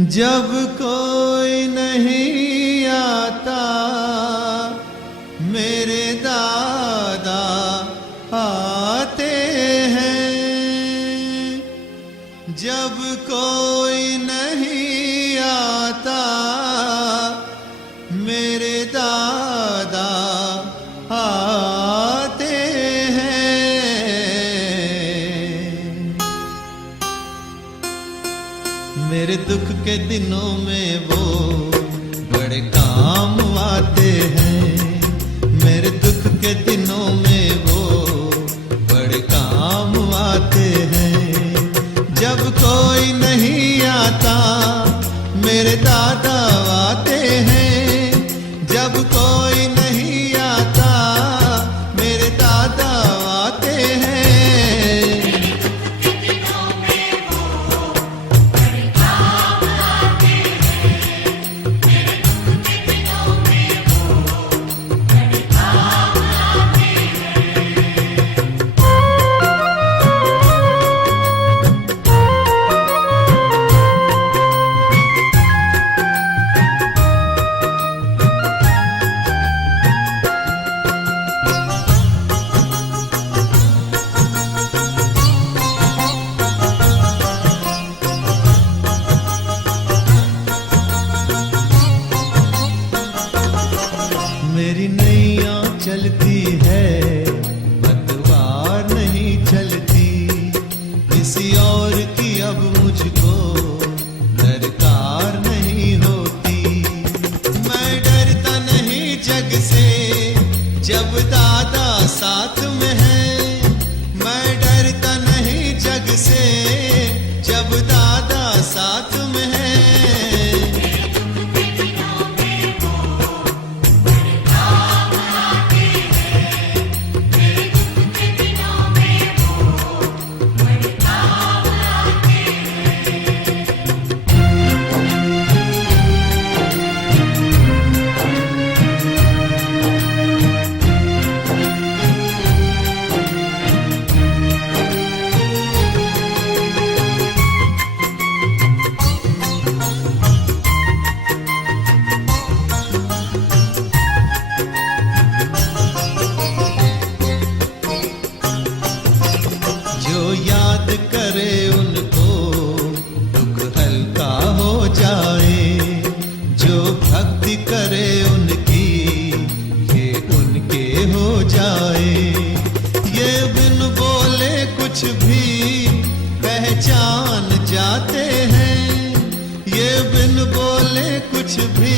जब कोई नहीं आता मेरे दादा आते हैं। जब कोई नहीं आता मेरे दादा आते हैं। मेरे दुख के दिनों में वो बड़े काम आते हैं। मेरे दुख के दिनों में वो बड़े काम आते हैं। जब कोई नहीं आता मेरे दादा आते हैं। जब कोई नहीं आता मेरे दादा आते हैं। मेरी नैया चलती है पतवार नहीं चलती। किसी और की अब मुझको दरकार नहीं होती। मैं डरता नहीं जग से जब दादा साथ में है। मैं डरता नहीं जग से जब दादा साथ में है। जो याद करे उनको दुख हल्का हो जाए। जो भक्ति करे उनकी ये उनके हो जाए। ये बिन बोले कुछ भी पहचान जाते हैं। ये बिन बोले कुछ भी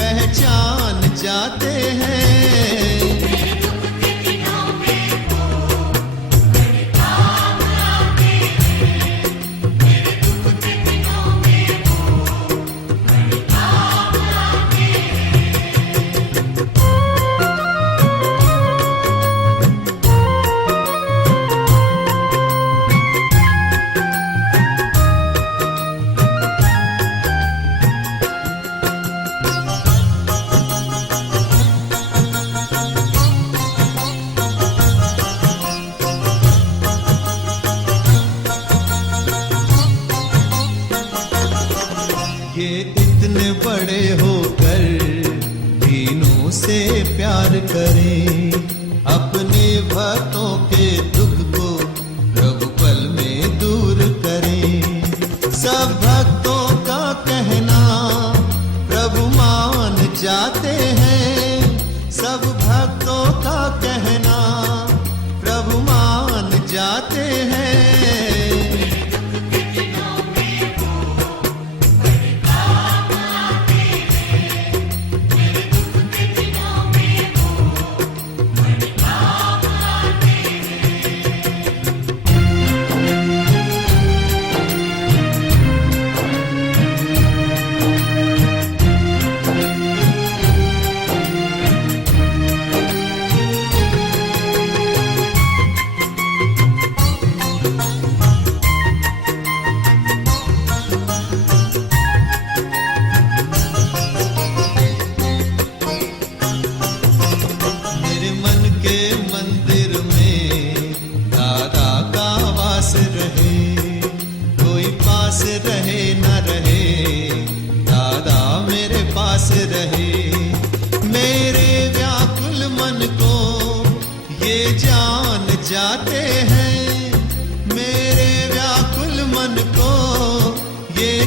पहचान जाते हैं। ये इतने बड़े होकर दीनों से प्यार करें। अपने भक्तों के दुख को प्रभु पल में दूर करें। सब भक्तों का कहना प्रभु मान जाते हैं। सब भक्तों का कहना प्रभु मान जाते हैं।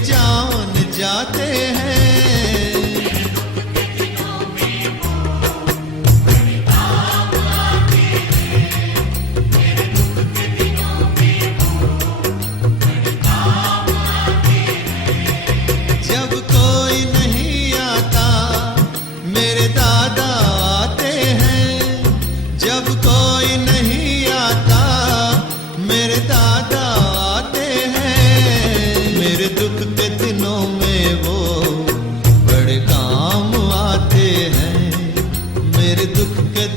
जान जाते हैं। जब कोई नहीं आता मेरे दादा आते हैं, जब कोई नहीं आता मेरे दादा आते हैं। मेरे दुख के दिनों में वो बड़े काम आते हैं, मेरे दुख के